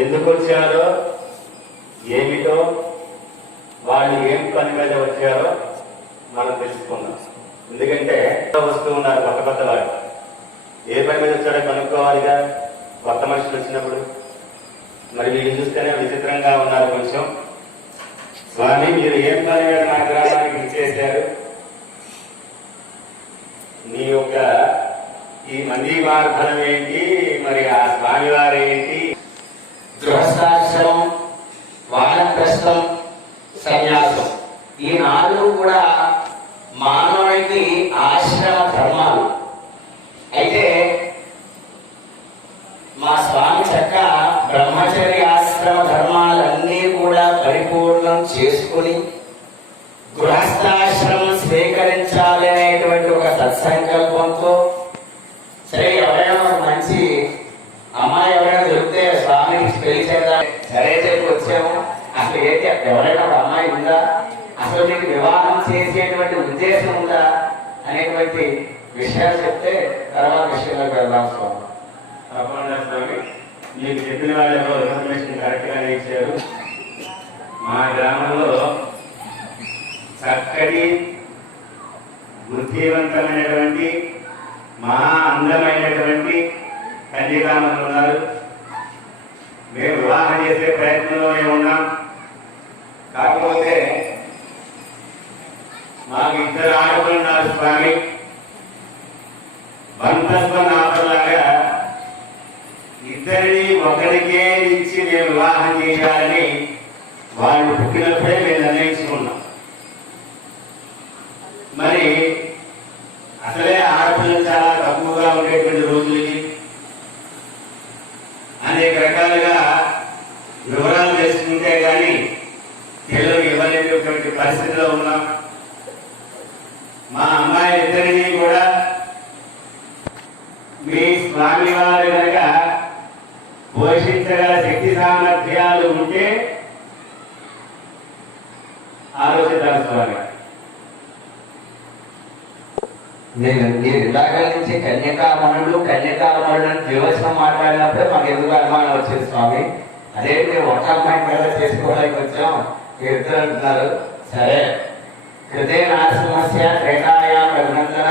ఎందుకు వచ్చారో ఏమిటో వాళ్ళు ఏం పని మీద వచ్చారో మనం తెలుసుకుందాం. ఎందుకంటే వస్తూ ఉన్నారు కొత్త కొత్త వాళ్ళు. ఏ పని మీద వచ్చాడో కనుక్కోవాలిగా. కొత్త మనుషులు వచ్చినప్పుడు మరి వీళ్ళు చూస్తేనే విచిత్రంగా ఉన్నారు కొంచెం. స్వామి మీరు ఏం పని నా గ్రామానికి ఇచ్చేశారు, నీ యొక్క ఈ మంది మార్గం ఏంటి, మరి ఆ స్వామివారు ఏంటి? గృహస్థాశ్రమం, వానప్రస్థం, సన్యాసం, ఈ నాలుగు కూడా మానవుడికి ఆశ్రమ ధర్మాలు. అయితే మా స్వామి చక్క బ్రహ్మచర్య ఆశ్రమ ధర్మాలన్నీ కూడా పరిపూర్ణం చేసుకుని గృహస్థాశ్రమం స్వీకరించాలి అనేటువంటి ఒక సత్సంకల్పంతో, సరే ఎవరైనా ఒక మంచి అమ్మాయి ఎవరైనా దొరికితే స్వామికి పెళ్లి చేద్దాం, సరే చెప్పి వచ్చాము. అసలు ఏంటి, ఎవరైనా ఒక అమ్మాయి ఉందా, అసలు మీకు వివాహం చేసేటువంటి ఉద్దేశం ఉందా అనేటువంటి విషయాలు చెప్తే తర్వాత విషయంలోకి వెళ్దాం స్వామి. తప్పకుండా స్వామి, మీకు చెప్పిన వాళ్ళలో ఇన్ఫర్మేషన్ కరెక్ట్ గానే ఇచ్చారు. మా గ్రామంలో చక్కటి బుద్ధివంతమైనటువంటి మహా అందమైనటువంటి కన్యకామణులు ఉన్నారు. మేము వివాహం చేసే ప్రయత్నంలోనే ఉన్నాం. కాకపోతే మాకు ఇద్దరు ఆడపిల్లలు ఉన్నారు స్వామి. బంధత్వ నాపలాగా ఇద్దరిని ఒకరికే ఇచ్చి మేము వివాహం చేయాలని వాళ్ళు పుట్టినప్పుడే మేము నిర్ణయించుకున్నాం. మరి అసలే ఆడపిల్లలు చాలా తక్కువగా ఉండేటువంటి రోజులకి అనేక రకాలుగా వివరాలు తెలుసుకుంటే కానీ పిల్లలు ఇవ్వలేనటువంటి పరిస్థితిలో ఉన్నాం. మా అమ్మాయి ఇద్దరిని కూడా మీ స్వామి వారి కనుక పోషించగల శక్తి సామర్థ్యాలు ఉంటే ఆలోచిద్దాం స్వామి. నేను మీరు ఇందాక నుంచి కన్యకామణులు ద్వేషం మాట్లాడినప్పుడే మాకు ఎందుకు అనుమానం వచ్చింది స్వామి. అదే మేము ఒక అమ్మాయి మీద చేసుకోవడానికి వచ్చాం, మీరు ఇద్దరు అంటున్నారు. సరే, కృతే నారసింహస్య త్రేతాయ రఘునందన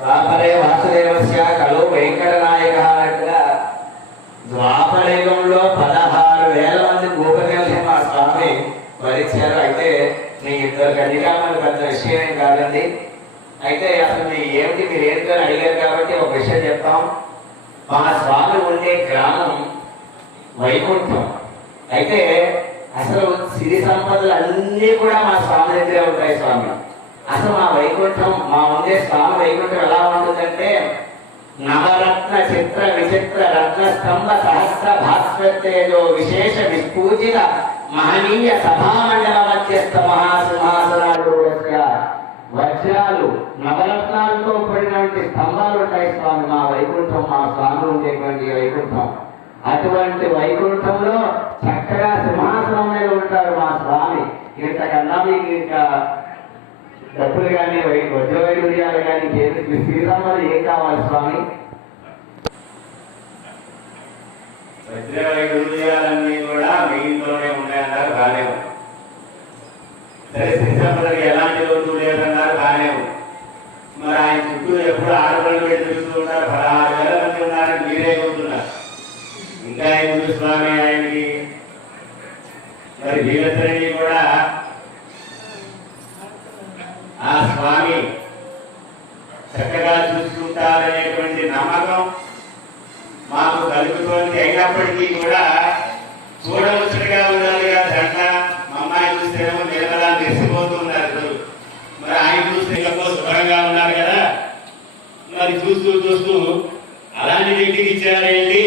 ద్వాపరే వాసుదేవస్య కలో వెంకటనాయక అన్నట్టుగా ద్వాపరయుగంలో 16,000 మంది గోపికల్ని మా స్వామి వరించారు. అయితే మీ ఇద్దరు కన్యకామణులు పెద్ద విషయం ఏం కాదండి. అయితే అసలు మీ ఏమిటి, మీరు ఏంటని అడిగారు కాబట్టి ఒక విషయం చెప్తాం. మా స్వామి ఉండే గ్రామం వైకుంఠం. అయితే అసలు సిరి సంపదలు అన్నీ కూడా మా స్వామి దగ్గరే ఉంటాయి స్వామి. అసలు మా వైకుంఠం, మా ఉండే స్వామి వైకుంఠం ఎలా ఉంటుందంటే నవరత్న చిత్ర విచిత్ర రత్న స్తంభ సహస్ర భాస్వత్తేజో విశేష విస్ఫూజిత మహనీయ సభామండల మధ్యస్థ మహాసింహాసనాలు వజ్రాలు నవరత్నాలతో కూడినటువంటి స్తంభాలు ఉంటాయి స్వామి. మా వైకుంఠం, మా స్వామి ఉండేటువంటి వైకుంఠం. అటువంటి వైకుంఠంలో చక్కగా సింహాసనం మీద ఉంటారు మా స్వామి. ఇంతకన్నా మీకు ఇంకా డబ్బులు కానీ వజ్రవైడూర్యాలు కానీ శ్రీరాములు ఏం కావాలి స్వామి? వజ్రవైడూర్యాలన్నీ కూడా మీ ఇంట్లోనే ఉన్నాయన్నారు, బాగానే ఉంది. సరే, శ్రీ సంపదకి ఎలాంటి రోజు లేదన్నారు, బాగానే ఉంది. మరి ఆయన చుట్టూ ఎప్పుడు ఆడపిల్లలు పెట్టి చూస్తూ ఉంటారు. 16,000 మంది ఉన్నారని మీరే చెబుతున్నారు. ఇంకా ఎందుకు స్వామి ఆయనకి? మరి వీళ్ళందరినీ కూడా ఆ స్వామి చక్కగా చూసుకుంటారనేటువంటి నమ్మకం మాకు కలుగుతోంది. అయినప్పటికీ కూడా చూడవచ్చుగా ఉండాలి కదా దండ. మా అమ్మాయి చూస్తేనేమో నిలబడా మెరిసిపోతున్నారు. మరి ఆయన చూస్తే శుభ్రంగా ఉన్నారు కదా. మరి చూస్తూ చూస్తూ అలాంటి వ్యక్తికి ఇచ్చారేంటి,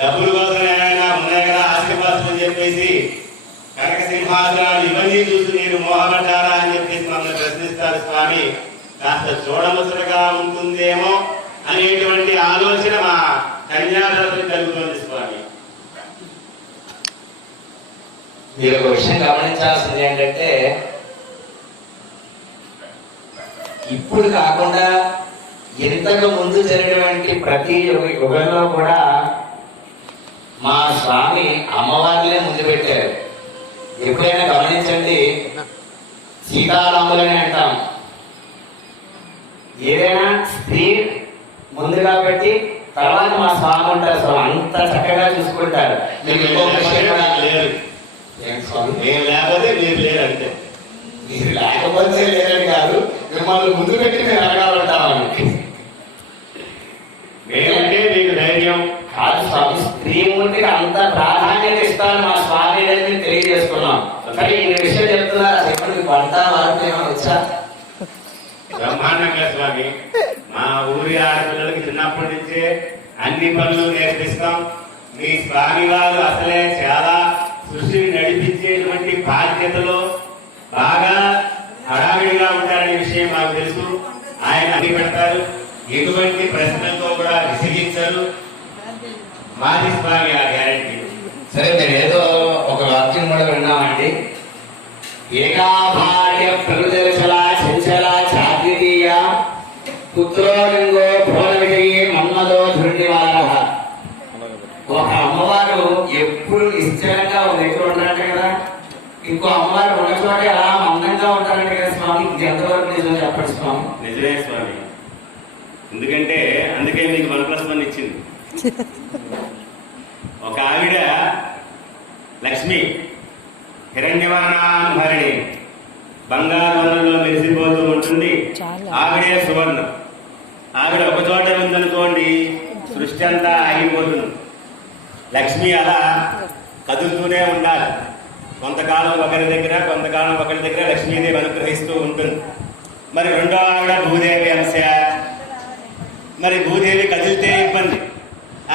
డబ్బుల కోసం ఏమైనా ఉన్నాయి కదా ఆశీర్వాదం అని చెప్పేసి కనక సింహాసనాలు ఇవన్నీ చూసి నేను మోహపడ్డారా అని చెప్పేసి మమ్మల్ని ప్రశ్నిస్తారు స్వామి. కాస్త చూడముసలుగా ఉంటుందేమో అనేటువంటి ఆలోచన మా కన్యాదాతకు కలుగుతుంది స్వామి. మీరు ఒక విషయం గమనించాల్సింది ఏంటంటే, ఇప్పుడు కాకుండా ఇంతకు ముందు జరిగినటువంటి ప్రతి యుగంలో కూడా మా స్వామి అమ్మవారినే ముందు పెట్టారు. ఎప్పుడైనా గమనించండి, సీతారాములని అంటాం. ఏదైనా స్త్రీ ముందుగా పెట్టి తర్వాత మా స్వామి ఉంటారు స్వామి, అంత చక్కగా చూసుకుంటారు. మీకు ఇంకొక విషయం కూడా లేరు. ఏంటి స్వామి? నేను లేకపోతే మీరు లేరు అంతే. మీరు లేకపోతే లేరని కాదు, మిమ్మల్ని ముందు పెట్టి మేము అడగాలంటామని. మేమంటే మీకు ధైర్యం కాదు స్వామి, స్త్రీమూర్తికి అంత ప్రాధాన్యత ఇస్తాను మా స్వామి అనేది తెలియజేసుకున్నాం. కానీ ఈ విషయం చెప్తున్నారు, అసలు మీకు వంట వరకు ఏమైనా వచ్చా? బ్రహ్మాండంగా స్వామి. మా ఊరి ఆడపిల్లలకి చిన్నప్పటి నుంచే అన్ని పనులు నేర్పిస్తాం. మీ స్వామి వారు అసలే చాలా సృష్టిని నడిపించేటువంటి బాధ్యతలో బాగా హడావిడిగా ఉంటారనే విషయం మాకు తెలుసు. ఆయన అన్ని పెడతారు, ఎటువంటి ప్రశ్నలతో కూడా విసిగించరు. మాది స్వామి ఆ గ్యారంటీ. సరే, మేము ఏదో ఒక వాక్యం కూడా విన్నామండి. ఏకా భార్య ప్రకృతిల చంచల చాద్వితీయ పుత్రోలింగో భువన విజయే మన్మదో ధృణివార. ఒక అమ్మవారు ఎప్పుడు నిశ్చలంగా ఒక దగ్గర ఉంటారంట కదా, ఇంకో అమ్మవారు ఉన్న చోట అలా మందంగా ఉంటారంట కదా స్వామి. ఇది ఎంతవరకు నిజం చెప్పండి స్వామి? నిజమే స్వామి. ఎందుకంటే అందుకే మీకు 1+1 ఇచ్చింది. ఒక ఆవిడ లక్ష్మి, హిరణ్యవర్ణాంబరిణి, బంగారు వనంలో మెరిసిపోతూ ఉంటుంది. ఆవిడే సువర్ణ. ఆవిడ ఒక చోట ఉందనుకోండి, సృష్టి అంతా ఆగిపోతుంది. లక్ష్మి అలా కదులుతూనే ఉండాలి. కొంతకాలం ఒకరి దగ్గర, కొంతకాలం ఒకరి దగ్గర లక్ష్మీదేవి అనుగ్రహిస్తూ ఉంటుంది. మరి రెండో ఆవిడ భూదేవి అంశ. మరి భూదేవి కదిలితే ఇబ్బంది,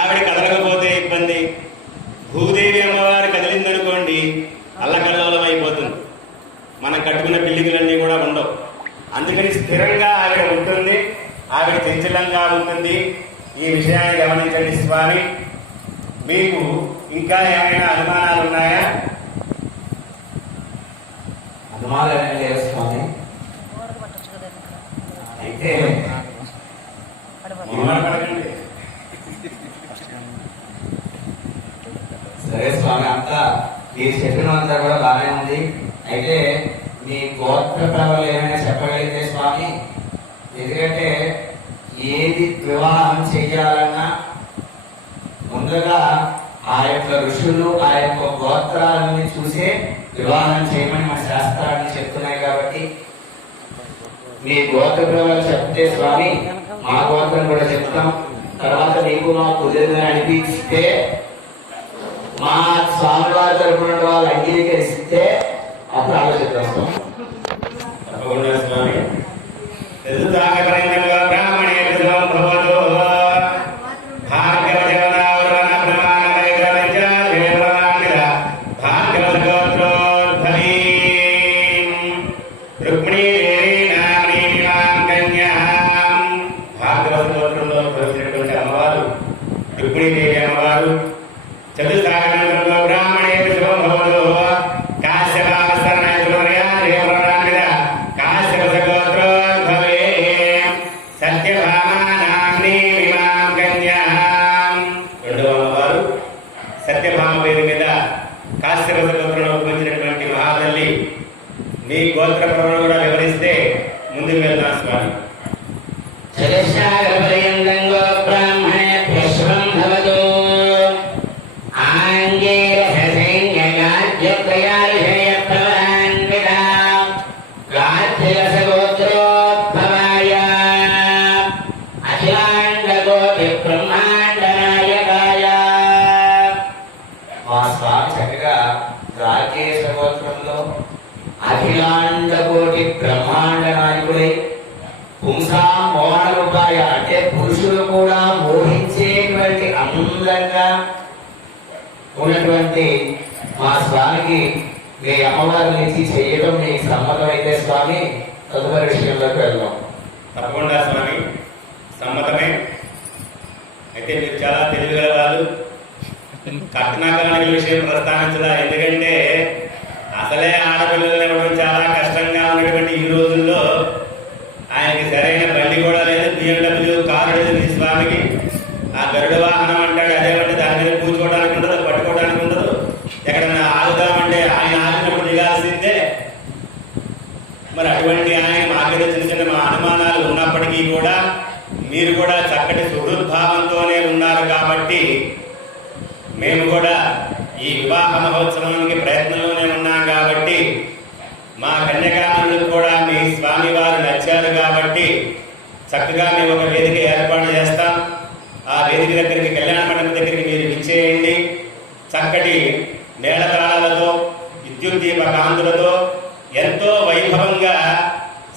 ఆవిడ కదలకపోతే ఇబ్బంది. భూదేవి అమ్మవారు కదిలిందనుకోండి, అల్లకల్లోలం అయిపోతుంది. మనం కట్టుకున్న బిల్డింగులన్నీ కూడా ఉండవు. అందుకని స్థిరంగా ఆవిడ ఉంటుంది, ఆవిడ చంచలంగా ఉంటుంది. ఈ విషయాన్ని గమనించండి స్వామి. మీకు ఇంకా ఏమైనా అనుమానాలు ఉన్నాయా? అనుమానాలు ఏం లేవు స్వామి. అయితే అనుమానపడకండి. సరే స్వామి, అంతా మీరు చెప్పినంతా కూడా బాగానే ఉంది. అయితే మీ గోత్ర ప్రభలు ఏమైనా చెప్పగలిగితే స్వామి, ఎందుకంటే ఏది వివాహం చెయ్యాలన్నా ముందుగా ఆ యొక్క ఋషులు ఆ యొక్క గోత్రాలని చూసే వివాహం చేయమని మన శాస్త్రాన్ని చెప్తున్నాయి. కాబట్టి మీ గోత్ర ప్రభలు చెప్తే స్వామి, మా గోత్రం కూడా చెప్తాం. తర్వాత మీకు మా కుదిరిని అనిపిస్తే మా స్వామివారి తరపున వాళ్ళు అంగీకరిస్తే అప్పుడు ఆలోచిస్తాం. తప్పకుండా స్వామి. ఋతుతాగపరంగా బ్రాహ్మణే ఋతువం భవతో భార్గవ దేవతావరణ ప్రమాణమైకవంచ దేవరాణిర భార్గవ గోత్రోద్భవీం రుక్మిణీ దేవీ నామీమాం కన్యాం. భార్గవ గోత్రంలో ఉద్భవించినటువంటి అమ్మవారు రుక్మిణీదేవి అమ్మవారు. చతుస్సాగరంలో బ్రాహ్మణే ఋతువం భవతో సత్యభామ పేరు మీద కాశ్యప గోత్రంలో ఉద్భవించినటువంటి మహాతల్లి. మీ గోత్ర ప్రవణ కూడా వివరిస్తే ముందుకు వెళ్తాం స్వామి. మా స్వామి చక్కగా రాకేశ గోత్రంలో అఖిలాండ కోటి బ్రహ్మాండ నాయకుడై పుంసా మోహనోపాయ అంటే పురుషులు కూడా మోహించేటువంటి అందంగా ఉన్నటువంటి మా స్వామికి మీ అమ్మవారిని ఇచ్చి చేయడం మీకు సమ్మతమైతే స్వామి, తదుపరి విషయంలోకి వెళ్దాం. తప్పకుండా స్వామి, సమ్మతమే. అయితే మీరు చాలా తెలివిగల వాళ్ళు. కట్నాకానికి విషయం ప్రస్తావించదా, ఎందుకంటే అసలే ఆడపిల్లలు ఇవ్వడం చాలా కష్టంగా ఉన్నటువంటి ఈ రోజుల్లో ఆయనకి సరైన బండి కూడా లేదు, BMW కారు లేదు మీ స్వామికి. ఆ గరుడ వాహనం అంటాడు, అదేమంటే దాని మీద కూర్చోవడానికి ఉండదు, పట్టుకోవడానికి ఉండదు. ఎక్కడన్నా ఆగుదామంటే ఆయన ఆగినప్పుడు దిగాల్సిందే. మరి అటువంటి ఆయన మాకేదో చిన్న చిన్న మా అనుమానాలు ఉన్నప్పటికీ కూడా మీరు కూడా చక్కటి సుహృద్భావంతోనే ఉన్న మేము కూడా ఈ వివాహ మహోత్సవానికి ప్రయత్నంలోనే ఉన్నాం కాబట్టి మా కన్యకామణులకు కూడా మీ స్వామివారు నచ్చారు కాబట్టి చక్కగా మేము ఒక వేదిక ఏర్పాటు చేస్తాం. ఆ వేదిక దగ్గరికి, కళ్యాణ మండపం దగ్గరికి మీరు ఇచ్చేయండి. చక్కటి మేళతాళాలతో, విద్యుత్ దీప కాంతులతో ఎంతో వైభవంగా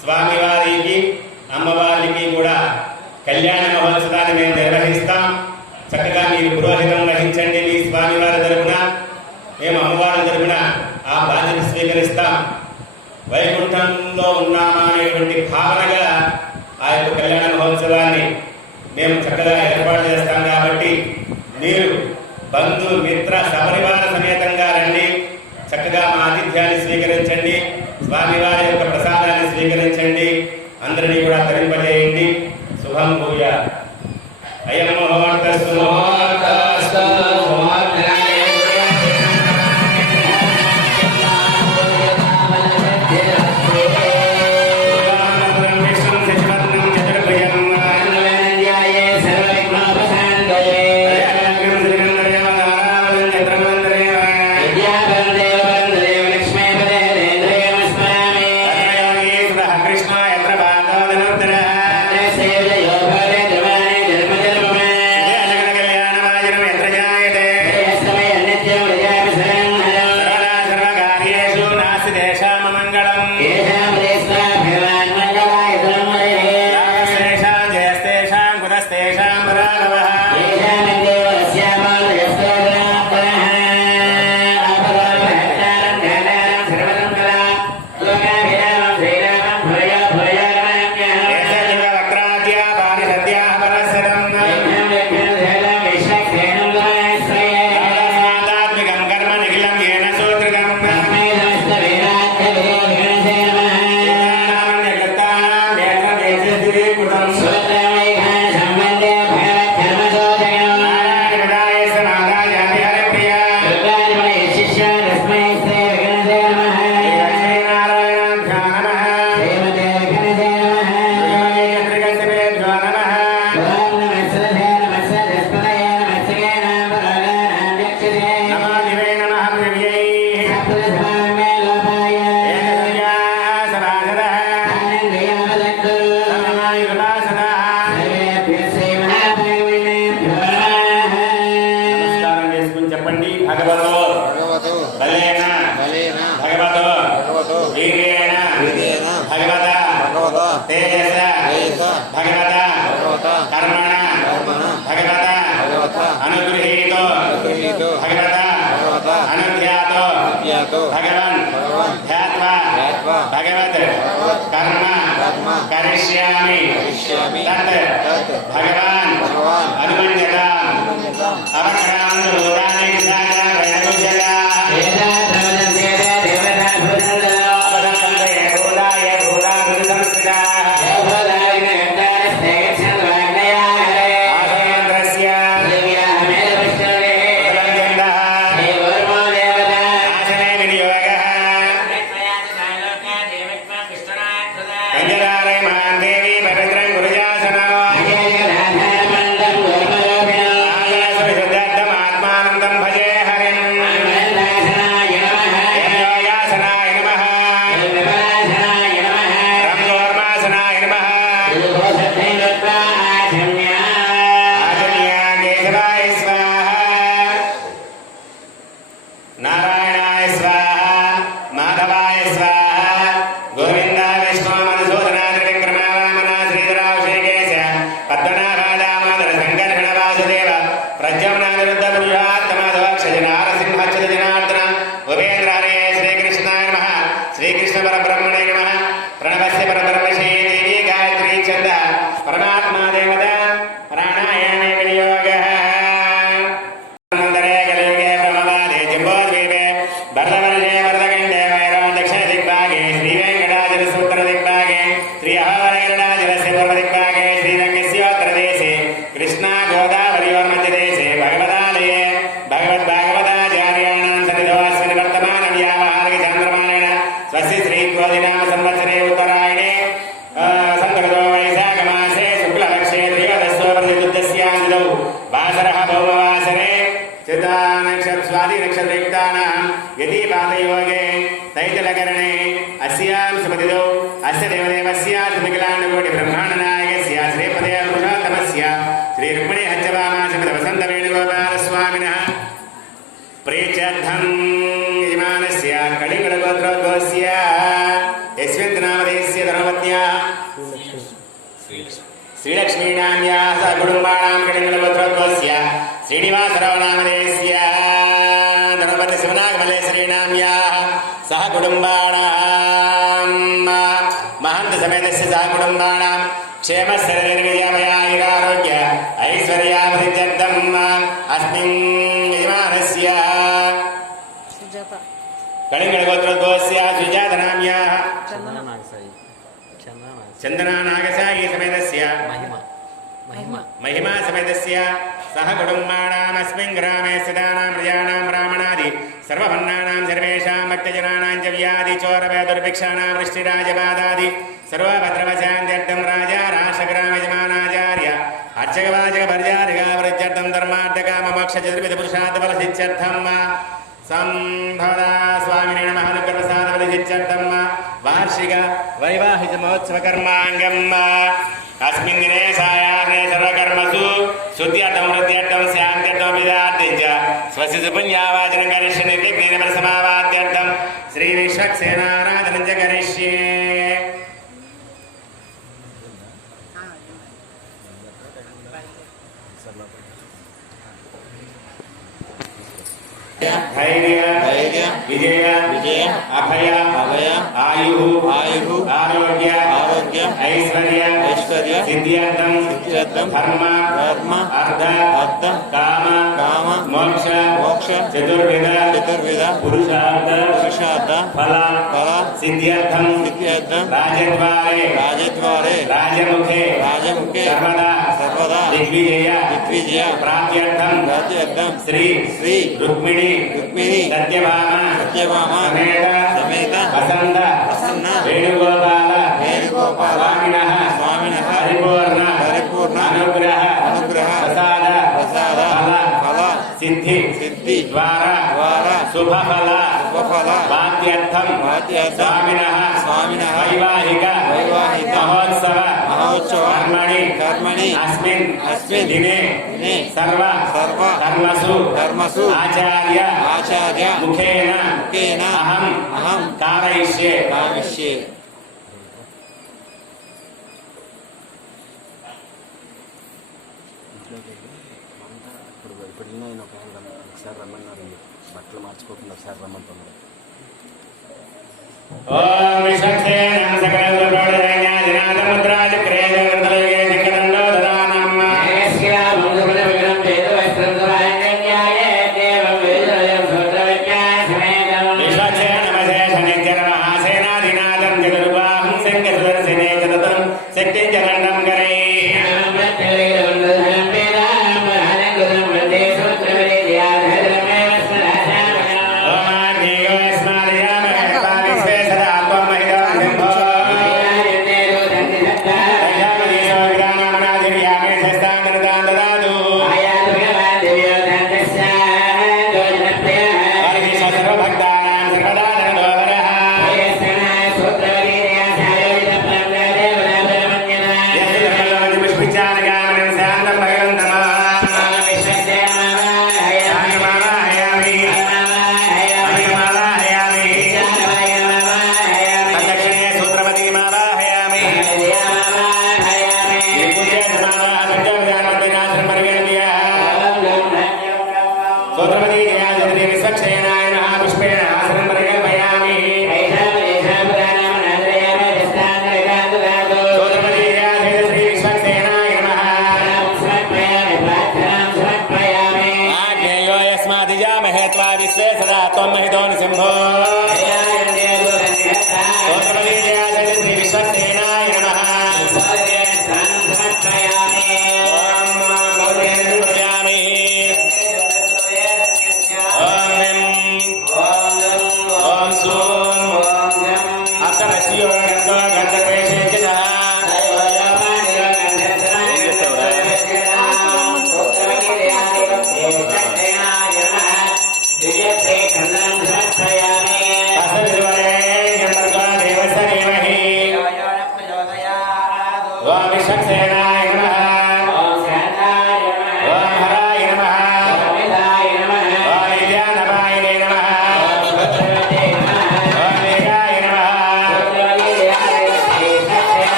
స్వామివారికి అమ్మవారికి కూడా కళ్యాణ మహోత్సవాన్ని మేము నిర్వహిస్తాం. చక్కగా మీరు పురోహితం వహించండి. మీ స్వామివారి తరపున, మేము అమ్మవారి తరపున ఆ బాధ్యత స్వీకరిస్తాం. వైకుంఠంలో ఉన్నామా అనేటువంటి భావనగా ఆ యొక్క కళ్యాణ మహోత్సవాన్ని మేము చక్కగా ఏర్పాటు చేస్తాం. కాబట్టి మీరు బంధు మిత్ర సపరివార సమేతంగా రండి. చక్కగా మా ఆతిథ్యాన్ని స్వీకరించండి. స్వామివారి యొక్క ప్రసాదాన్ని స్వీకరించండి. అందరినీ కూడా తరింపజేయండి. శుభం భూయ. అయం ముహూర్తస్తు ముహూర్తస్తు भगवान ध्यात्वा भगवत कर्म करिष्यामि तत् भगवान अनुमन्यताम् अवक्रान्त भूतानि साजा प्रणुजया कृष्णा गोदावरी और मध्य देशे भगवदालये भगवद्भागवताचार्याणां सन्निधौ स्वाति नक्षत्रयुक्तानां यदि पादयोगे तैतलकरणे अस्यां सुमतिदौ अस्य देवदेवस्य सुमिकिलाण्डकोटिब्रह्माण्डनायकस्य श्रीपदे पुरुषोत्तमस्य श्रीरुक्मिणी हच्चवामासमित वसन्तवेणुगोपालस्वामिनः प्रीत्यर्थं यजमानस्य कलिङ्गलगोत्रोद्भवस्य यस्मिन्नामधेयस्य धर्मपत्न्या श्रीलक्ष्मीनाम्याः सह कुटुम्बानां कलिङ्गलगोत्रोद्भवस्य श्रीनिवासरावनामधेयस्य धर्मपत्नी शिवनागमल्लेश्वरीनाम्याः सह कुटुम्बानां महन्तसमेतस्य सह कुटुम्बानां क्षेमस्थिरनिर्विजयमयायुरारोग्य ऐश्वर्याभिवृद्ध्यर्थम् अस्मिन् यजमानस्य कलिङ्गलगोत्रोद्भवस्य सुजातनाम्याः चंदना नागसाई समेतस्य महिमा समेतस्य सह कुटुम्बानाम् अस्मिन् ग्रामे स्थितानां प्रजानां ब्राह्मणादि सर्ववर्णानां सर्वेषां भक्तजनानां च व्याधि चोरभय दुर्भिक्षाणां वृष्टिराजबाधादि सर्वभद्रवशान्त्यर्थं राजा राष्ट्रग्रामयजमानाचार्य अर्चकवाचकभर्जारिकावृत्यर्थं धर्मार्थकाममोक्षचतुर्विधपुरुषार्थफलसिद्ध्यर्थं संभवदा स्वामिने नमः अनुग्रहप्रसादफलसिद्ध्यर्थं वार्षिक वैवाहिक महोत्सव कर्मांगम अस्मिन् दिने सायाह्ने सर्वकर्मसु शुद्ध्यर्थं वृद्ध्यर्थं शान्त्यर्थं विदार्थं च स्वस्य सुपुण्यावाचनं करिष्ये निर्विघ्नेन परसमावाद्यर्थं श्री विश्वक्सेनाराधनं च करिष्ये धैर्य विजय अभय आयु आरोग्य ऐश्वर्य सिद्ध्यर्थं धर्म अर्थ काम मोक्ष चतुर्विध पुरुषार्थ फल सिद्ध्यर्थं राजद्वारे राजमुखे सर्वदा दिग्विजय प्राप्त्यर्थं श्री रुक्मिणी सत्यभामा समेत वसंत वेणुगोपाल स्वामिनः परिपूर्ण अनुग्रह प्रसाद फल सिद्धि द्वारा शुभफल वाक्यर्थं स्वामिनः वैवाहिक महोत्सव कर्मणि अस्मिन् दिने सर्व कर्मसु आचार्य मुखेन अहं कारयिष्ये ఒకసారి రమ్మన్నారు బట్టలు మార్చుకోకుండా ఒకసారి రమ్మంటున్నారు ఓం విశ్వక్సేన సకల ప్రౌఢదైన్య జనార్దనముద్రా చక్రే జగదంతలగే దిక్కదండో దదానం ఏస్య ముందుకుల విగ్రహం వేద వస్త్రద్వాన్యాయే దేవం వేదయం సూత్రవిజ్ఞాన సమేతం విశ్వక్సేన నమశేష నిత్య మహాసేనాధినాథం చతుర్బాహుం శంఖ సుదర్శనే చతురం శక్తిం చ దండం కరే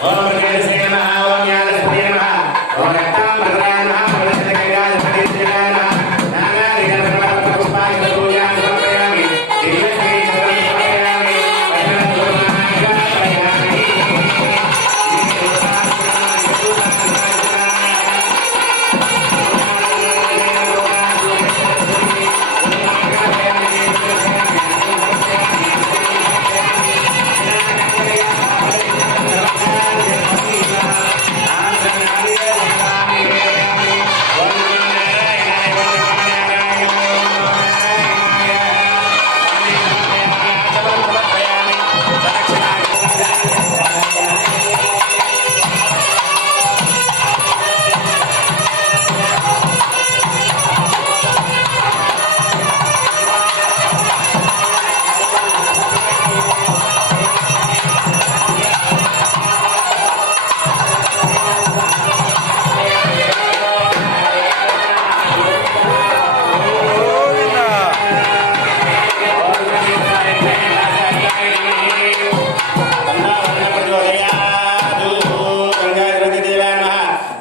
ఓం ప్రజేశ్వరే నమః ఓం యాదస్పతే నమః ఓం రక్తాంబరాయ నమః ప్రజేశ్వరే నమః నానావిధ పుష్పాయ పూజాం సమర్పయామి దివ్యశ్రీ చక్రం సమర్పయామి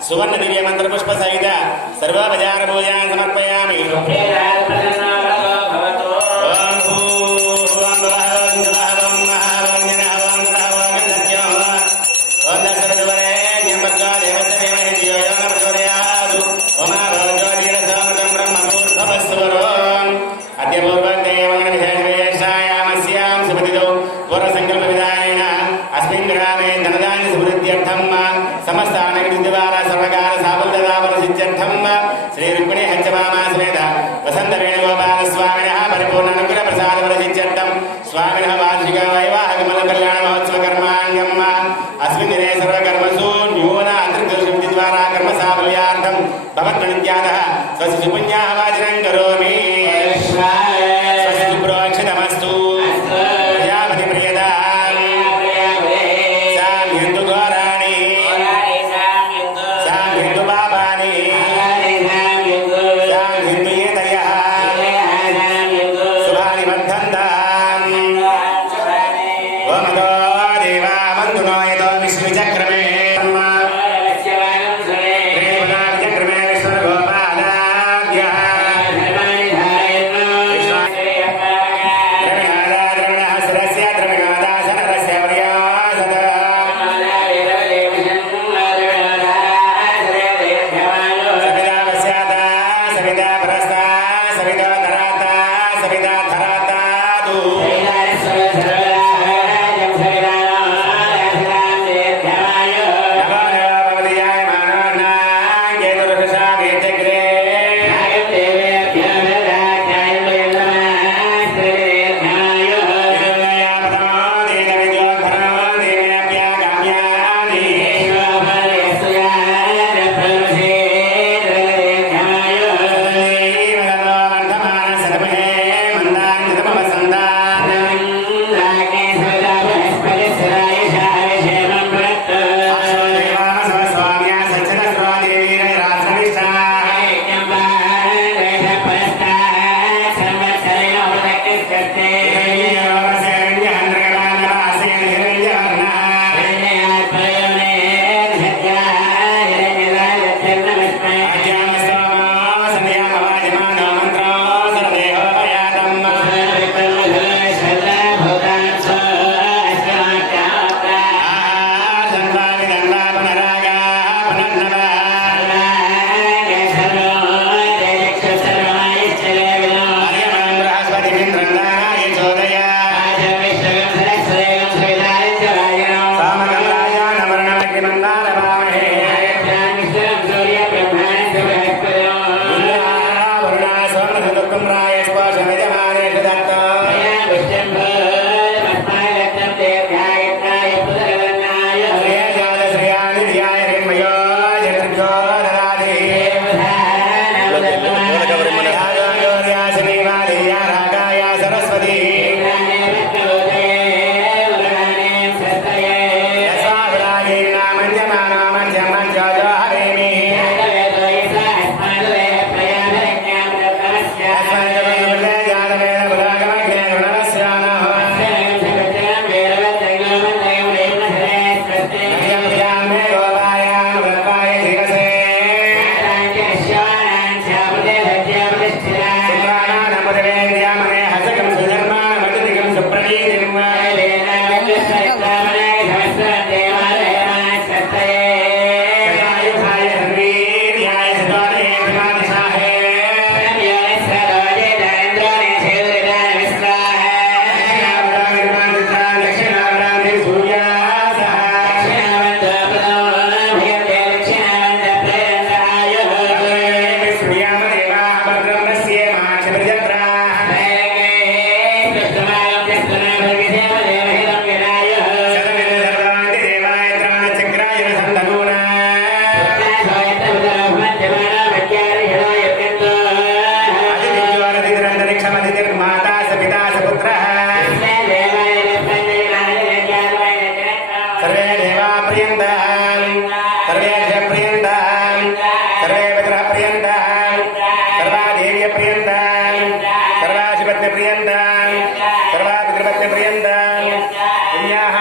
సువర్ణ దివ్య మంత్ర పుష్ప సహిత సర్వోపచార పూజాన్ సమర్పయామి ఓం భూర్భువః ఓం స్వః ఓం మహావం జనః ఓం తథా ఓం సత్యం ఓం తస్సవితుర్వరేణ్యం భర్గో దేవస్య ధీమహి ధియో యో నః ప్రచోదయాత్ ఓం జ్యోతిరసమృతం బ్రహ్మభూర్భువస్సు వరోం అద్య పూర్వం దేవగణ విశేషయామస్యాం సుపతితో పూర్వసంకల్ప విధానేన అస్మిన్ గ్రామే ధనదాన్య సమృద్ధ్యర్థం సమస్తానగృద్వారా సర్వకాల సాఫల్యదాపరసిద్ధ్యర్థం శ్రీ రుక్మిణీ హంచమామా సమేత వసంత వేణుగోపాల స్వామినః పరిపూర్ణ అనుగ్రహ ప్రసాద ప్రసిద్ధ్యర్థం స్వామినః వార్షిక వైవాహిక మల కళ్యాణ మహోత్సవ కర్మాణ్యం అస్మిన్ దినే సర్వకర్మసు న్యూన అంతర్గత ద్వారా కర్మ సాఫల్యార్థం భవద్గణిత్యాదః స్వస్తి సుపుణ్యాః వాచనం కరోమి స్వస్తి సుప్రోక్షితమస్తు ప్రజాపతి ప్రియదాం సామ్యంతు ఘోరాణి సామ్యంతు పాపాని సామ్యంతు ఏతయః శుభాని వర్ధంతాం ఓమదో దేవా మంతునో యతో విష్ణుచక్రమే చక్రమే విష్ణుగోపాలాభ్యః ద్రవిణాదా సరస్య ద్రవిణాదా సనరస్య పర్యాసత సవితా వస్యాత సవితా పరస్తా సవితా ధరాత సవితా ధరాతాదు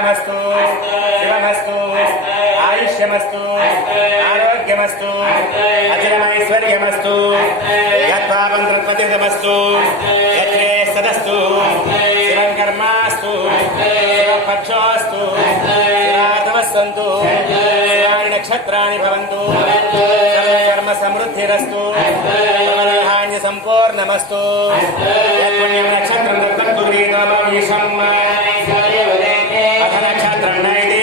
ధనమస్తు శివమస్తు ఆయుష్యమస్తు ఆరోగ్యమస్తు అచలమైశ్వర్యమస్తు యత్పాపంత్రత్వతిర్గమస్తు యత్రే సదస్తు శివం కర్మాస్తు శివపక్షోస్తు శివార్ధవస్సంతు శివాని నక్షత్రాన్ని భవంతు కర్మ సమృద్ధిరస్తు సర్వధాన్య సంపూర్ణమస్తు యత్పుణ్యం నక్షత్రం దత్తం కుర్వీతో భవిష్యం అథ నక్షత్రం నైతి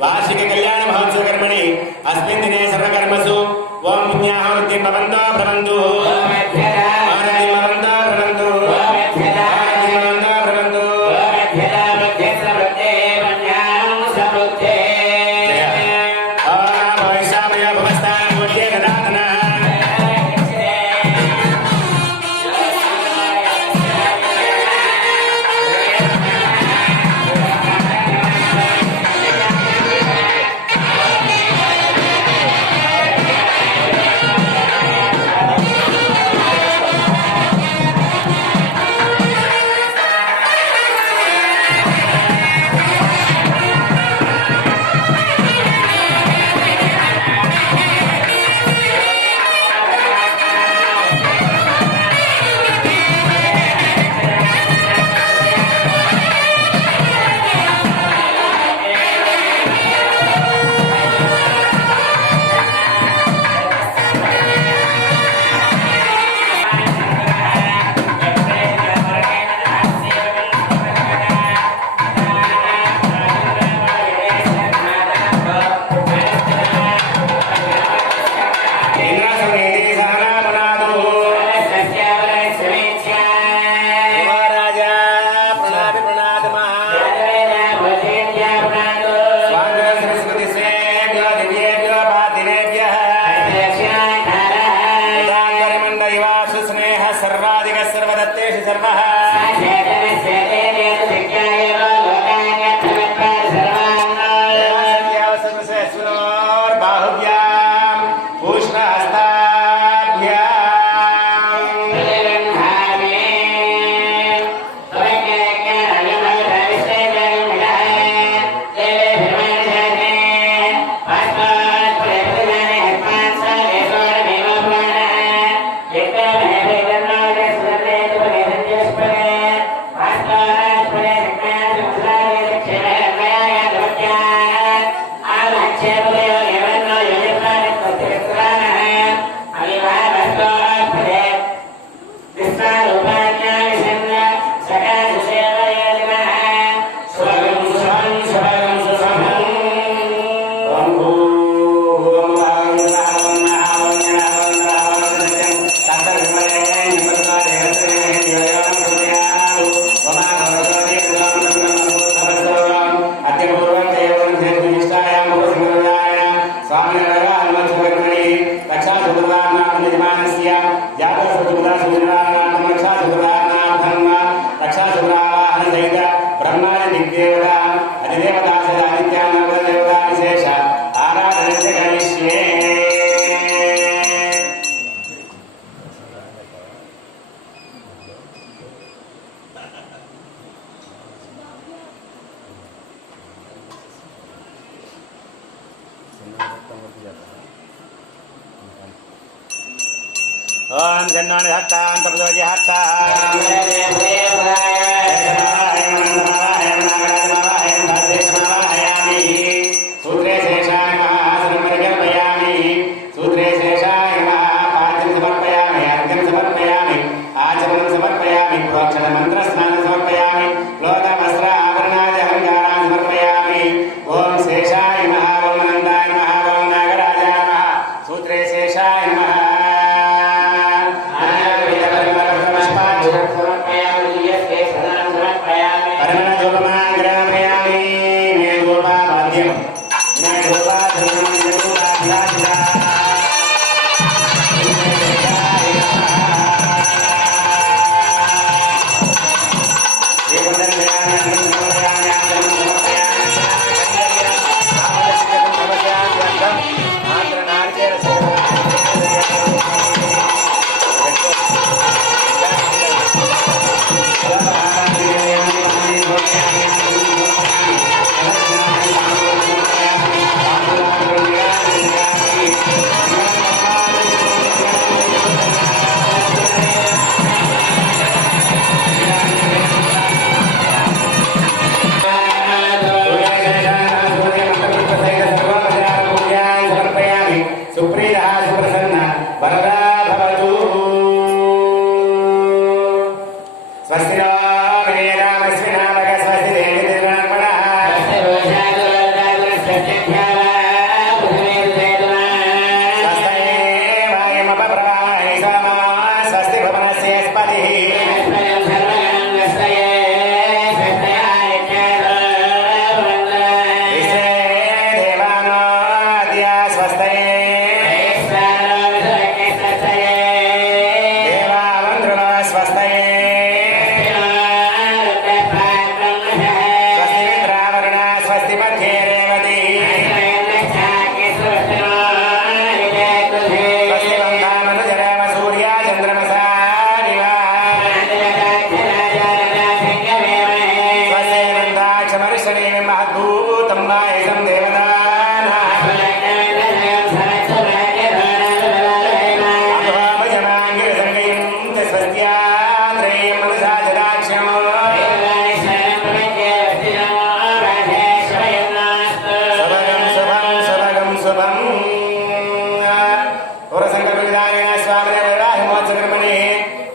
वार्षिक कल्याण महोत्सव कर्मणि अस्मिन् दिने सर्वकर्मसु ओम पुण्याहुतिं भवन्तो भवन्तु आनन्दिं भवन्तो भवन्तु आनन्दिं भवन्तो भवन्तु ओम वैशामय भवस्तानं मुच्ये ददातनः ఓం జన్మాని హస్తాం తపదోజి సూత్రే శేషాయ ఆసనం పరికల్పయామి సూత్రే శేషాయ పాద్యం సమర్పయామి అర్ఘ్యం సమర్పయామి ఆచమనం సమర్పయామి ప్రోక్షణ మంత్ర స్నానం సమర్పయామి లోక వస్త్ర ఆభరణాది అలంకారాన్ని సమర్పయామి ఓం శేషాయ నమః ఓం అనంతాయ నమః ఓం నాగరాజాయ నమః సూత్రే శేషాయ నమః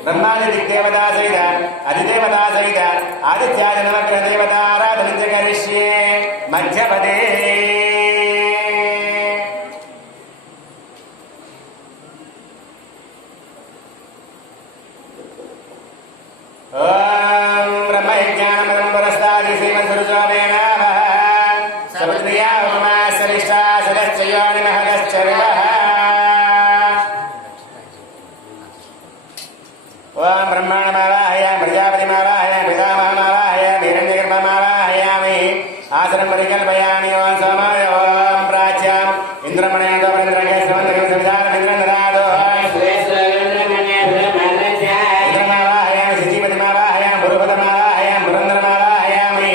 ब्रह्मादि दिग्देवता सहित अधिदेवता सहित आदित्यादि नवग्रह देवता आराधनं च करिष्ये मध्यपदे ओम ब्रह्मज्ञानमदं परस्तादि श्रीमद्गुरुस्वामिना सपत्न्या उपमा सरिष्ठा सदश्चयोनि महदश्च विवः ओम ब्रह्माण्डमावाहयामि प्रजापतिमावाहयामि पितामहमावाहयामि हिरण्यगर्भमावाहयामि आसनं परिकल्पयामि ओम सोमाय ओम प्राच्याम् इन्द्रमणेन वरेन्द्रगे समन्दकं सविधानम् इन्द्रं ददातु इन्द्रमावाहयामि सजीवतिमावाहयामि गुरुपदमावाहयामि पुरन्दरमावाहयामि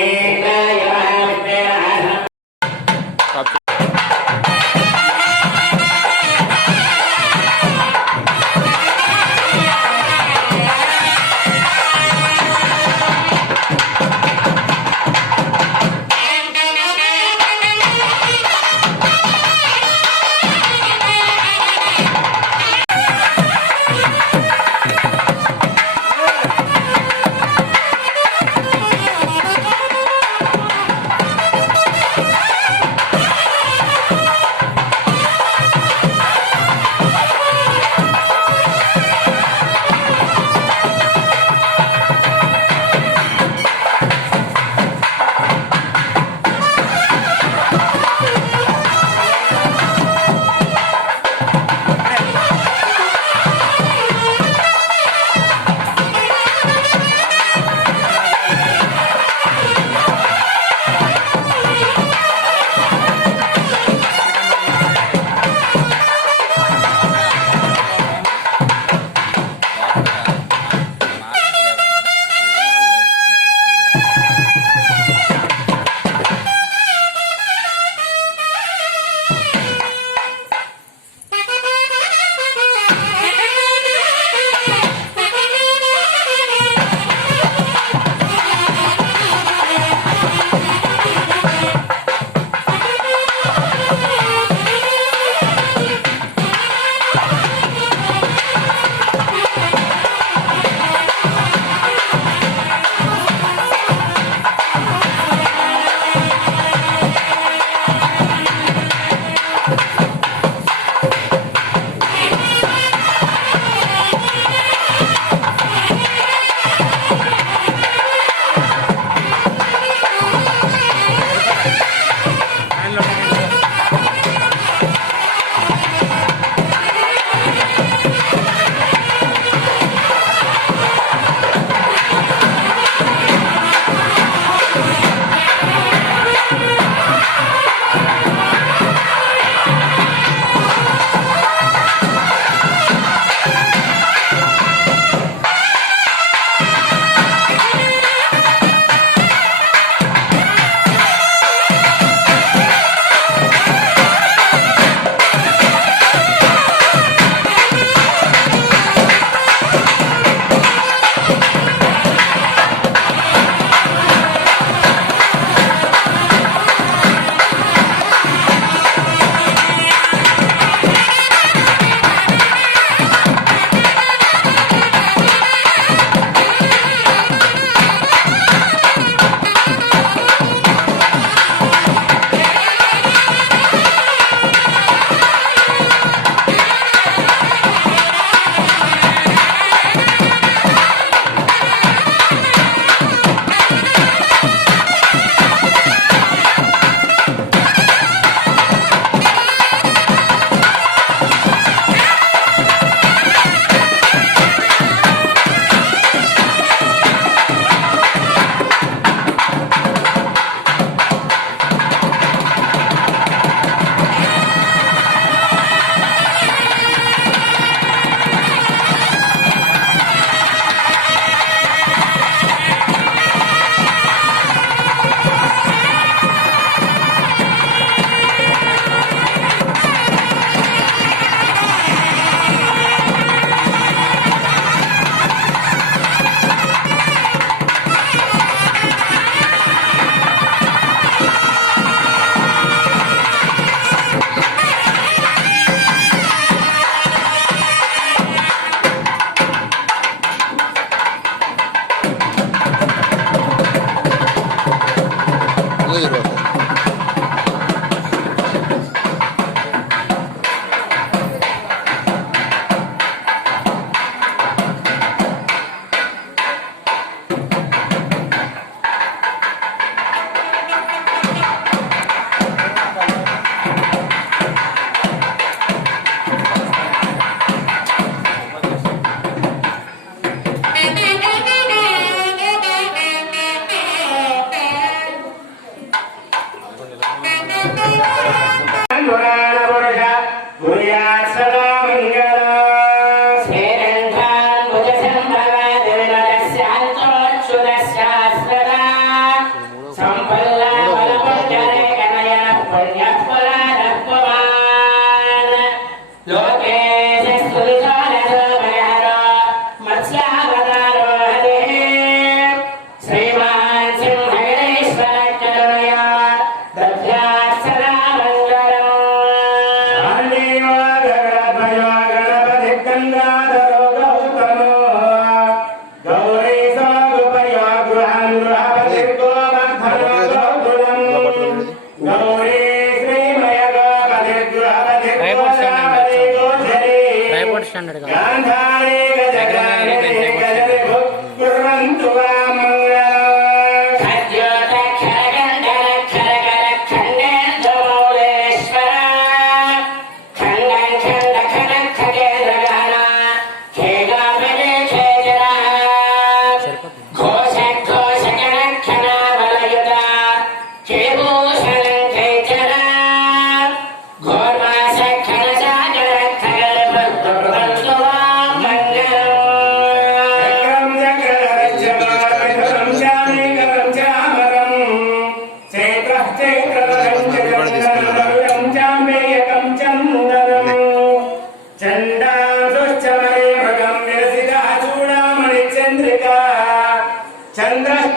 गान्धारे गजगाने गजरे कुर्वन्तु वा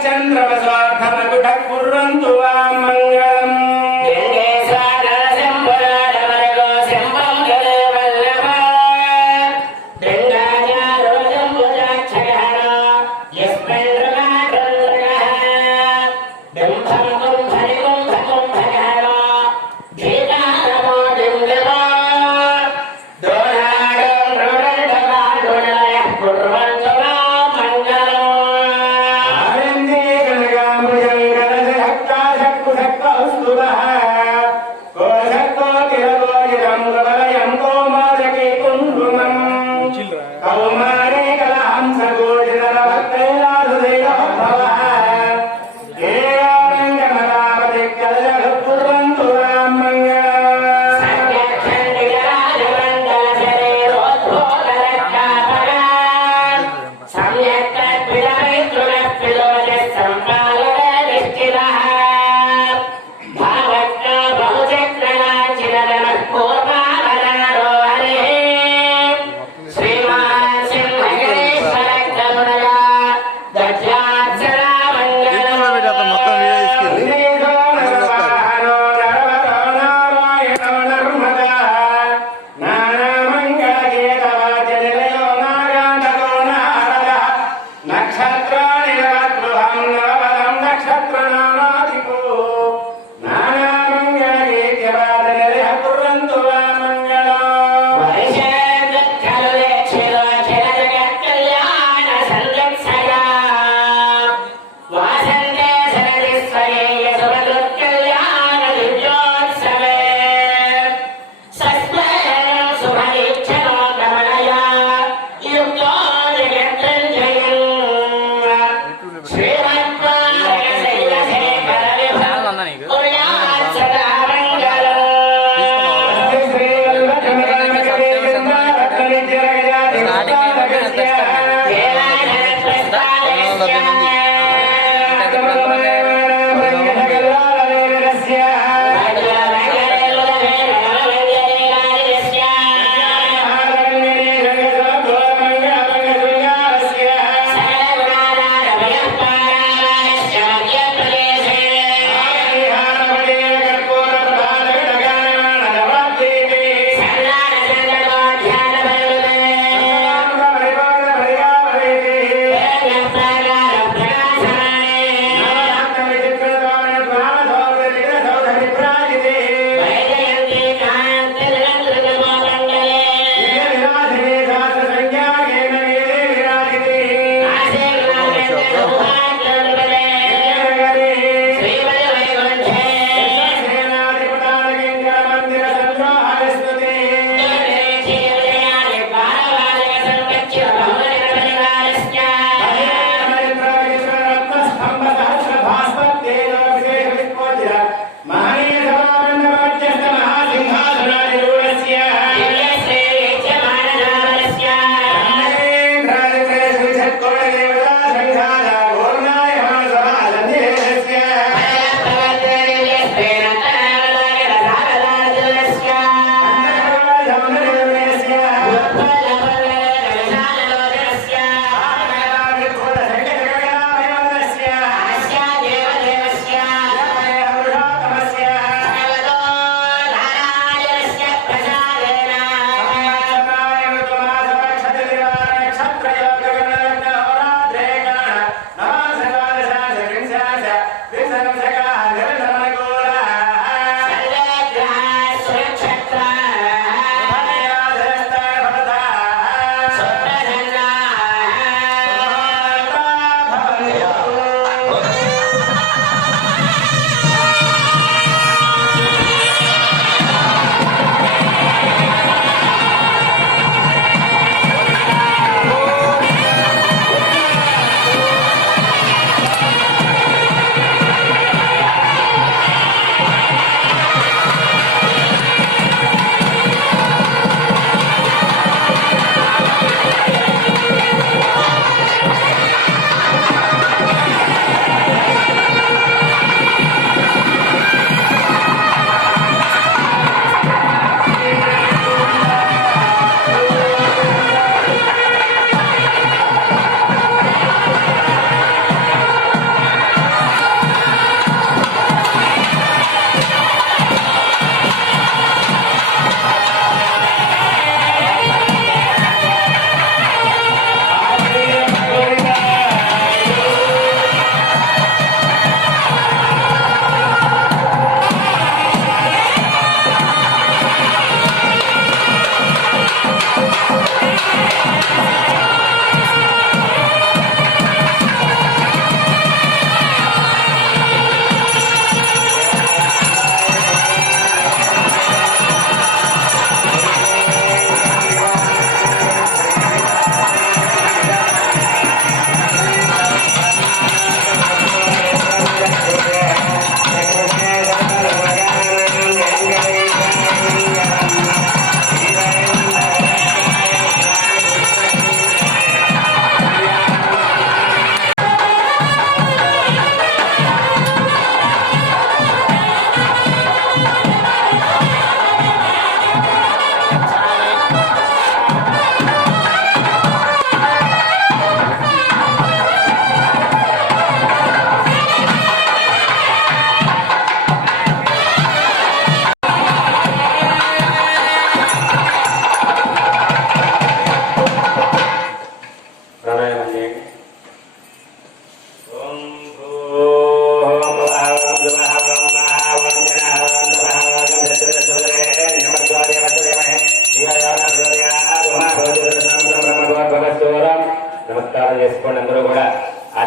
चंद्रमस्वार्थमकुट कुर्वन्तु वा मङ्गलम्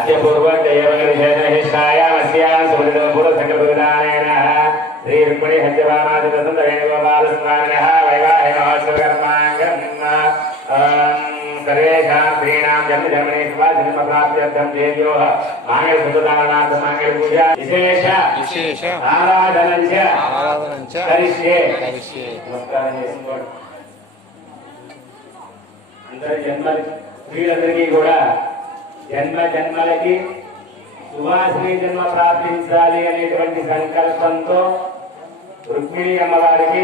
अस्य पूर्वदेवगणेशायामस्यां सुमृतपूर्वसङ्कल्पविधानेन श्री रुक्मिणी हज्जवामादिवसन्तरेण गोपालस्वामिनः वैवाहिकमहोत्सवकर्माङ्गम् सर्वेषां स्त्रीणां जन्मजन्मनि शुभजन्मप्राप्त्यर्थं देव्योः माङ्गल्यसुतदानार्थं माङ्गल्यपूजा विशेष आराधनं च करिष्ये नमस्कारं చేసుకోండి అందరి జన్మ స్త్రీలందరికీ కూడా జన్మలకి సువాసిని జన్మ ప్రాప్తించాలి అనేటువంటి సంకల్పంతో రుక్మిణి అమ్మవారికి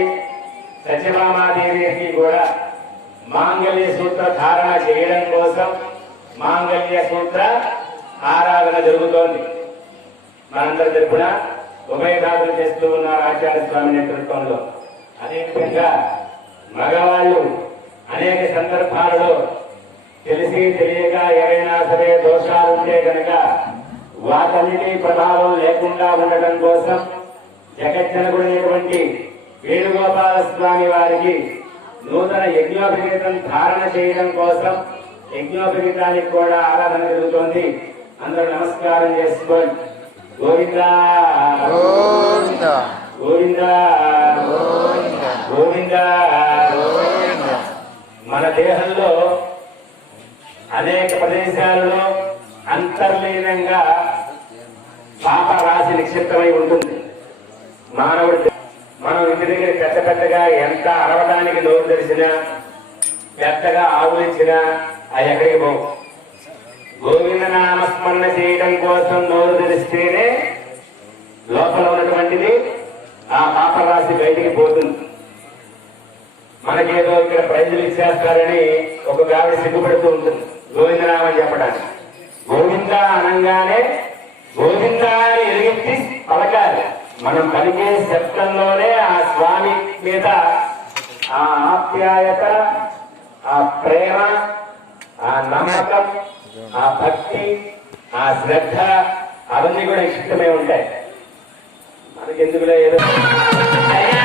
సత్యభామాదేవికి కూడా మాంగళ్య సూత్ర ధారణ చేయడం కోసం మాంగళ్య సూత్ర ఆరాధన జరుగుతోంది. మనందరి తరపున ఉభయదాతలు చేస్తూ ఉన్నారు ఆచార్య స్వామి నేతృత్వంలో. అదేవిధంగా మగవాళ్ళు అనేక సందర్భాలలో తెలిసి తెలియక ఏవైనా సరే దోషాలుంటే కనుక వాటన్నిటి ప్రభావం లేకుండా ఉండటం కోసం జగజ్జనకుడైనటువంటి వేణుగోపాల స్వామి వారికి నూతన యజ్ఞోపవీతం ధారణ చేయడం కోసం యజ్ఞోపవీతానికి కూడా ఆరాధన జరుగుతోంది. అందరూ నమస్కారం చేసుకోండి. గోవిందా గోవిందా గోవిందా గోవిందా. మన దేహంలో అనేక ప్రదేశాలలో అంతర్లీనంగా పాప రాశి నిక్షిప్తమై ఉంటుంది. మానవుడు మనం ఇంటి దగ్గర పెద్దగా ఎంత అరవడానికి నోరు తెరిచినా పెద్దగా ఆవులిచ్చినా అది ఎక్కడికి పోవు. గోవింద నామస్మరణ చేయడం కోసం నోరు తెరిస్తేనే లోపల ఉన్నటువంటిది ఆ పాప రాశి బయటికి పోతుంది. మనకేదో ఇక్కడ ప్రైజులు ఇచ్చేస్తారని ఒక గావి సిగ్గుపడుతూ ఉంటుంది గోవిందనామని చెప్పడానికి. గోవింద అనగానే గోవింద అని ఎలుగెత్తి పలకాలి. మనం పలికే శబ్దంలోనే ఆ స్వామి మీద ఆ ఆప్యాయత, ఆ ప్రేమ, ఆ నమ్మకం, ఆ భక్తి, ఆ శ్రద్ధ అవన్నీ కూడా ఇష్టమే ఉంటాయి. మనకెందుకులే ఏదో Yeah.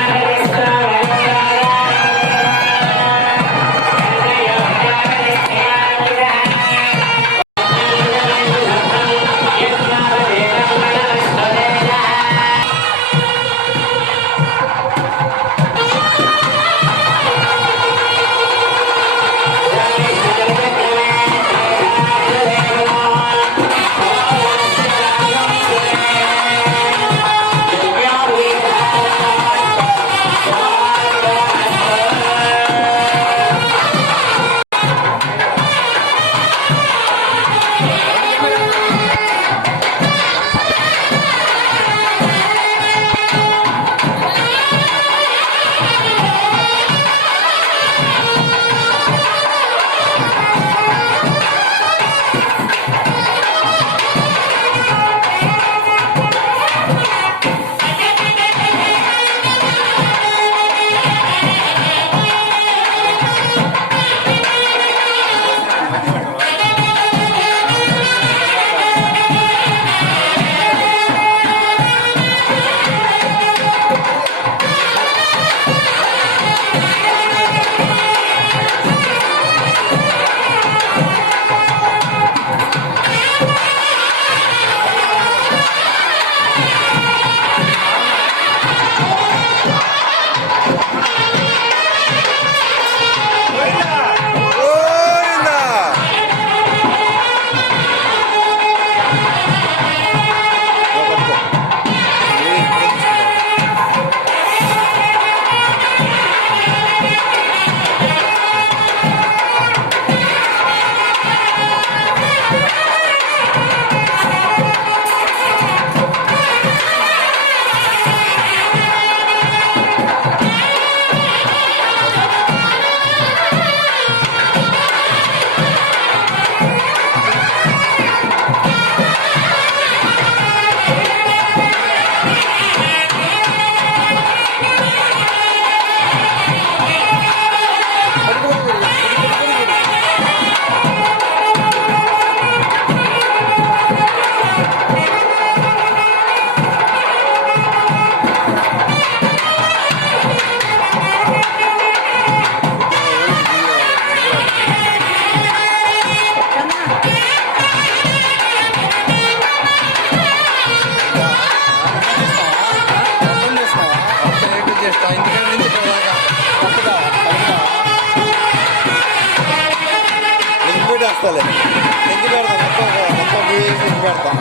పెడతా.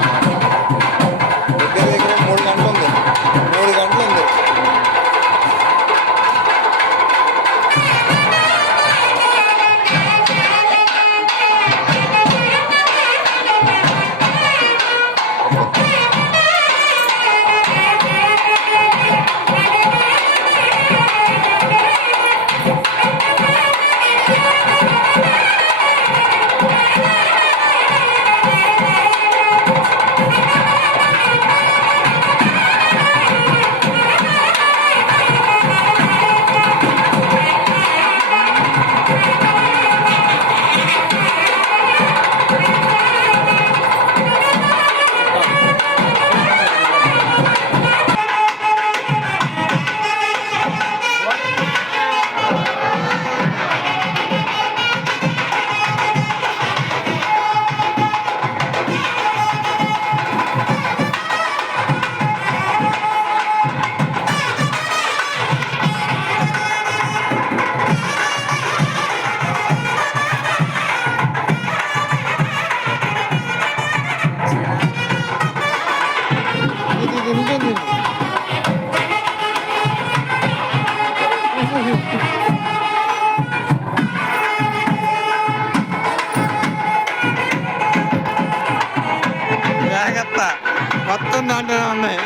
దగ్గర దగ్గర 3 గంటలు ఉంది. 3 గంటలు ఉంది. ఇది ఉంటుంది. జాగ్రత్త, మొత్తం దాంట్లోనే ఉన్నాయి.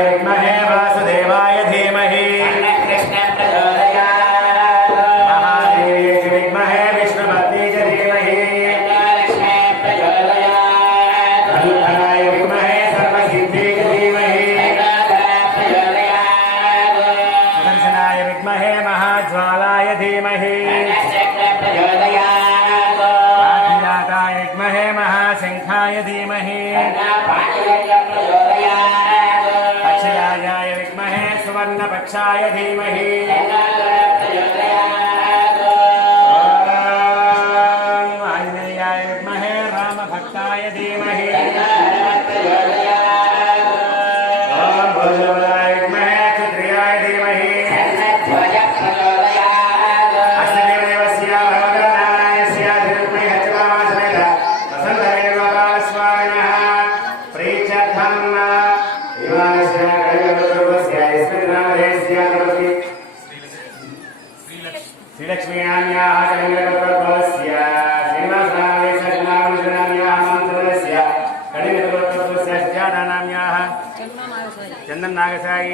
विद्महे वासुदेवाय धीमहि कृष्णं प्रचोदयात् महादेव्यै च विद्महे विष्णुपत्न्यै च धीमहि लक्ष्मी प्रचोदयात् धनुधराय विद्महे सर्वसिद्ध्यै च धीमहि प्रचोदयात् सुदर्शनाय विद्महे महाज्वालाय धीमहि प्रचोदयात् वाग्विलाताय विद्महे महाशङ्खाय धीमहि अक्षयाय विद्महे सुवर्णपक्षाय धीमहि आञ्जनेयाय विद्महे रामभक्ताय धीमहि भोजबलाय विद्महे क्षत्रियाय धीमहि अश्वदेवस्य भगवन्नारायणस्य धीमहि हचवामसमेत वसन्तदेवपास्वामिनः प्रीत्यर्थं विमानस्य कलियुगपूर्वस्य स्मृतिनामधेयस्य नमस्ते श्रीलक्ष्म्यान्याः कलियुगपूर्वस्य श्रीनिवासनामधेयस्य मन्त्रस्य कलियुगपूर्वस्य सुजातानाम्याः चंदन नागसाई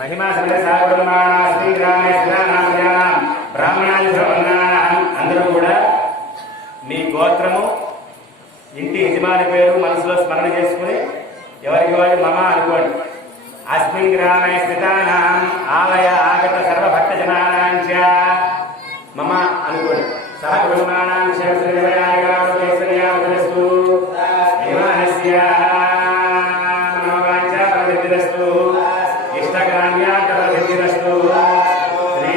महिमा समर सागरमाना श्री గ్రామే శ్రీరామనామయాం బ్రాహ్మణాది శ్రవణాం అందరూ కూడా మీ గోత్రము ఇంటి యజమాని పేరు మనసులో స్మరణ చేసుకుని ఎవరికి వాళ్ళు మమ అనుకోండి అస్మిన్ గ్రామే స్థితానాం ఆలయ ఆగత సర్వ భక్త జనానాం చ మమ అనుకోండి సహ కుటుంబానాం శేషదేవయాగరామేశ్వర్యావస్తు విమానస్య మనోవాంఛాఫలసిద్ధిరస్తు ఇష్టకామ్యార్థఫలసిద్ధిరస్తు శ్రీ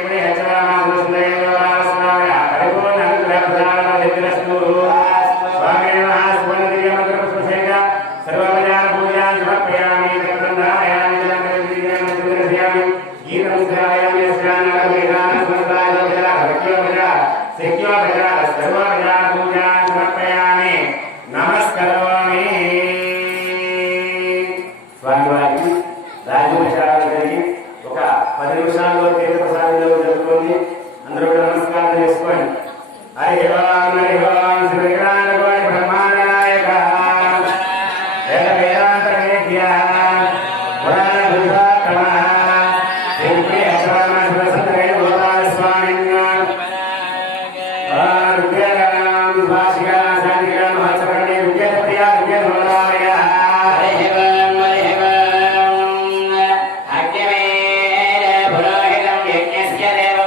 పుణ్యహచరామసుందరేవాస్వామి పరిపూర్ణ అనుగ్రహప్రదానఫలసిద్ధిరస్తు స్వామి నమః సువర్ణదివ్యమంత్రపుష్పసేన సర్వోపచార పూజాం సమర్పయామి తత్ప్రసాదాయామి జలమేశ్వర్యామి గీతం శ్రావయామి స్నానాగమేధాన సమర్పయామి శక్యోపచార సర్వోపచార పూజాం సమర్పయామి నమస్కరోమి స్వామివారికి రాజోపచారాలు జరిగి ఒక 10 నిమిషాల్లో తీర్థప్రసాదంలో జరుపుకొని అందరూ కూడా నమస్కారం చేసుకోండి. హరి ఓం హరి ఓం శ్రీ విజ్ఞానకోటి బ్రహ్మాండనాయక వేద వేదాంతవేద్య పురాణ బుద్ధాత్మః శ్రీ అశ్వత్థామ సరస్వతేన గోపాలస్వామిన్య రుద్రగాం భాషిగా శాంతిగా మహత్సవర్ణే రుద్రప్రియా రుద్రమోదాయ పురోహితం యజ్ఞస్య దేవ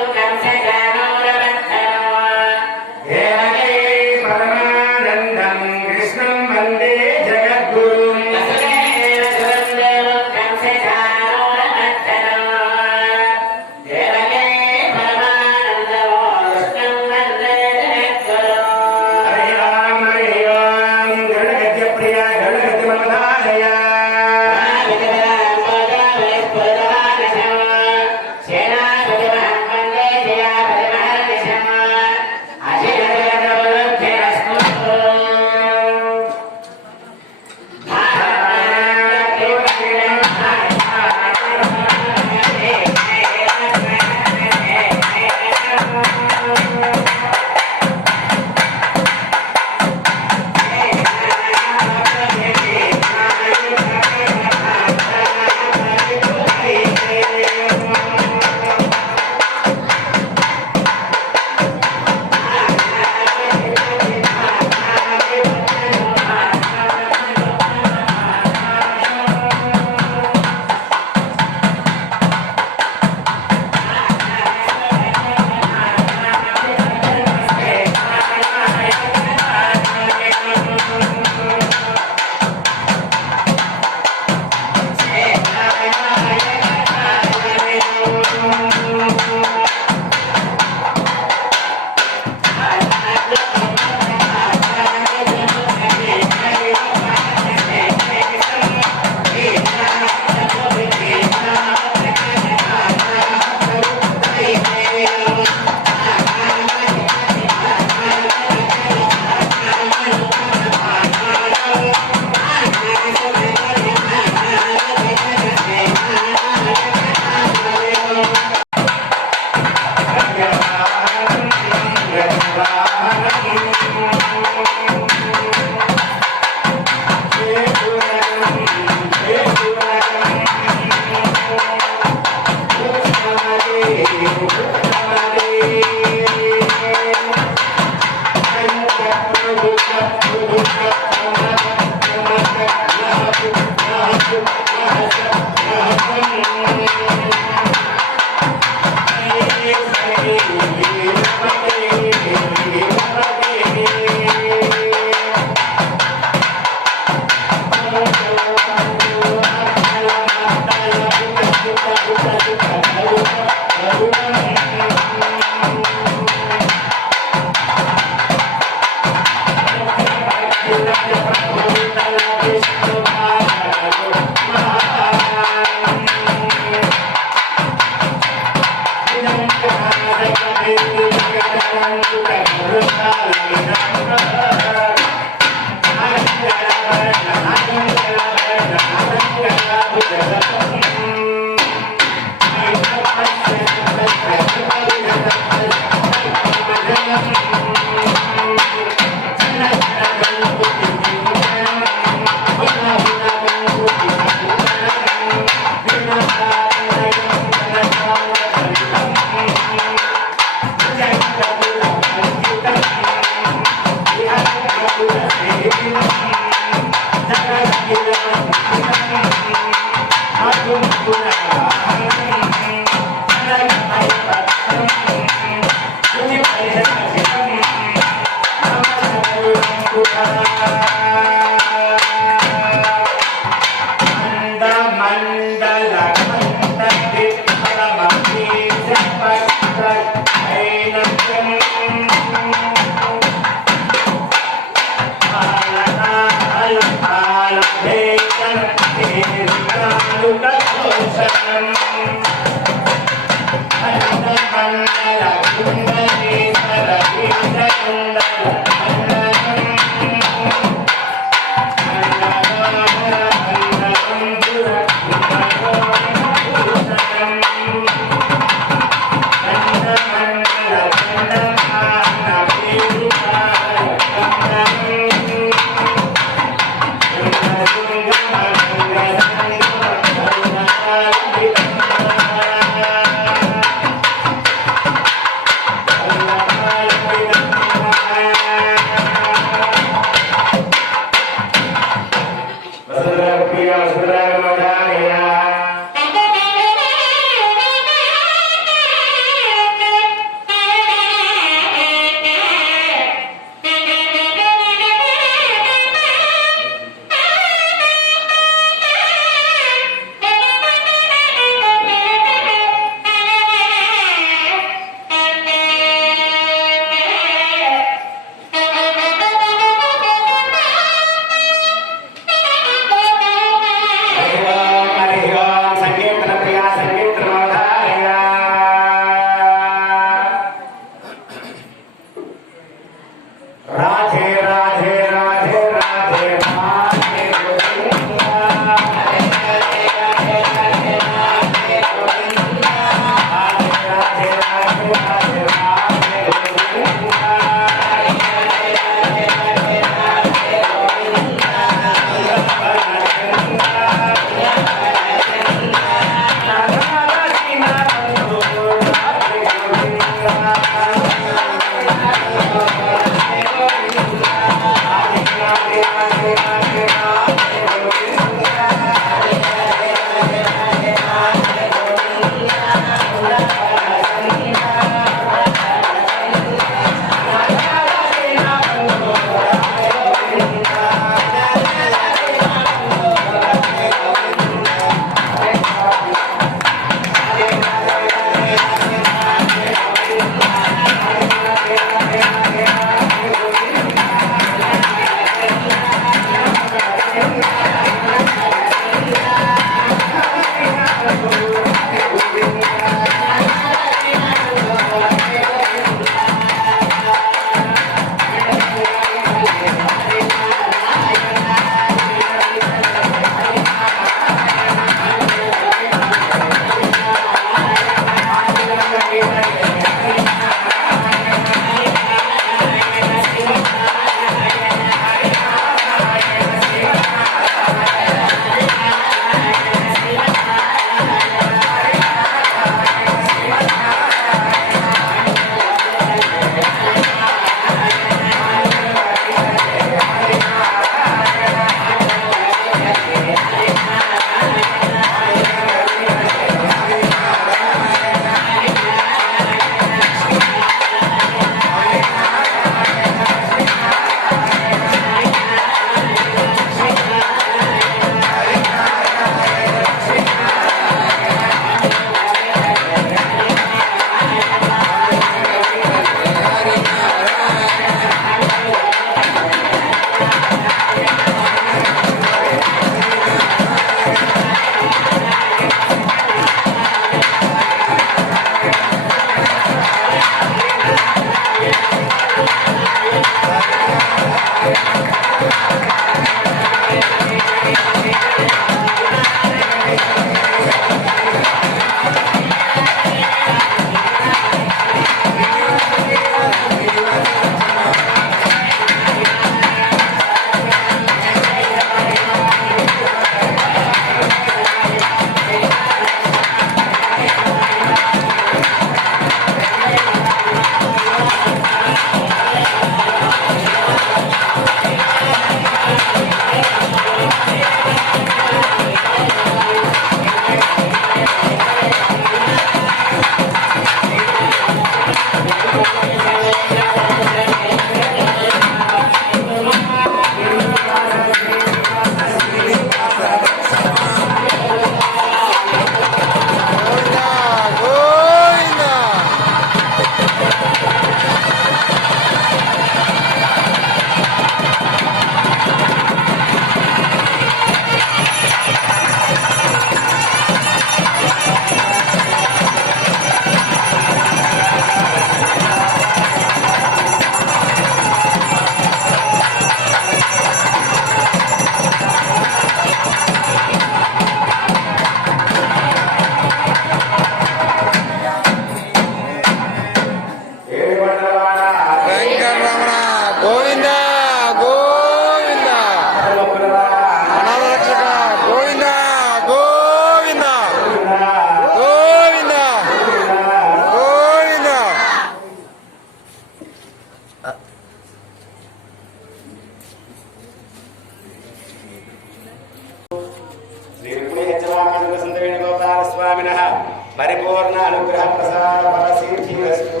పరిపూర్ణ అనుగ్రహ ప్రసాద ఫల సిద్ధిరస్తు